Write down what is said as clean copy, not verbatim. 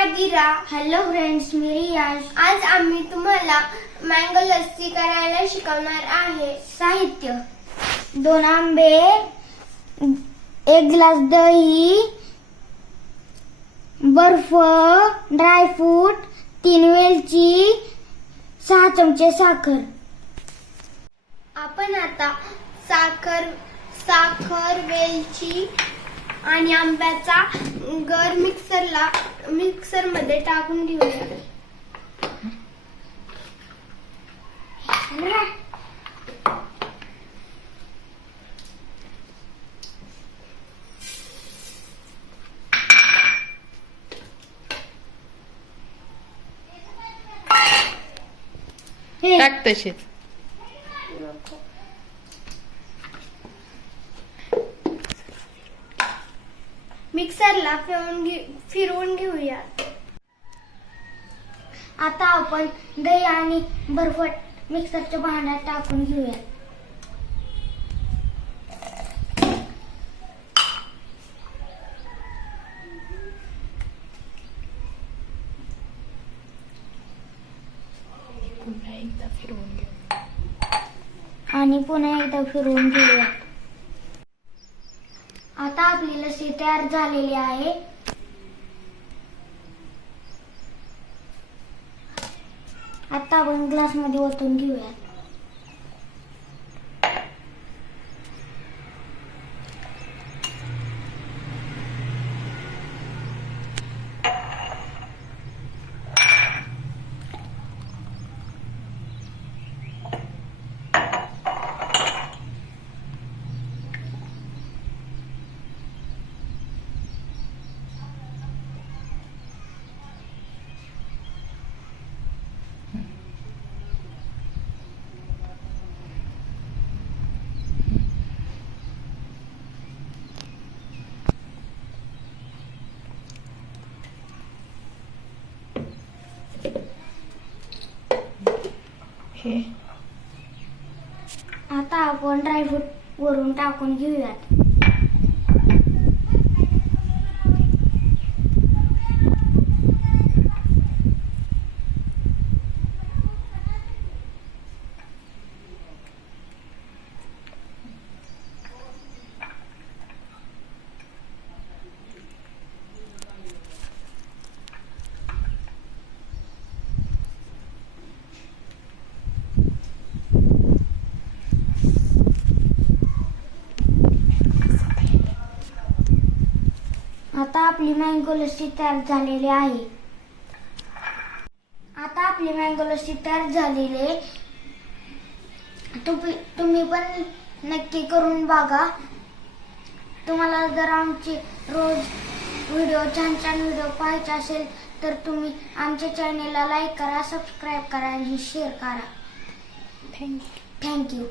Nadira. Hello friends, मी रियाज. आज आम्ही तुम्हाला मँगो लस्सी करायला शिकवणार आहे. साहित्य: 2 आंबे, 1 ग्लास दही, बर्फ, ड्रायफ्रूट, 3 वेलची, 6 चमचे साखर. आपण आता साखर, वेलची आणि आंब्याचा गर मिक्सर मध्ये टाकून घेऊया. टाक तशीच. मिक्सरला फिरवून घेऊया. आता आपण दही आणि बर्फ मिक्सरच्या भांड्यात टाकून घेऊया. पुन्हा एकदा फिरवून घेऊ. आणि पुन्हा एकदा फिरवून घेऊया. आता आपली लस्सी तयार झालेली आहे. आता आपण ग्लास मध्ये ओतून घेऊया. हे आता आपण ड्रायफ्रूट वरून टाकून घेऊयात. आता आपली मँगो लस्सी तयार झालेली आहे. तुम्ही पण नक्की करून बघा. तुम्हाला जर आमचे रोज छान व्हिडिओ पाहायचे असेल तर तुम्ही आमच्या चॅनेलला लाईक करा, सबस्क्राईब करा आणि शेअर करा. थँक्यू. थँक्यू.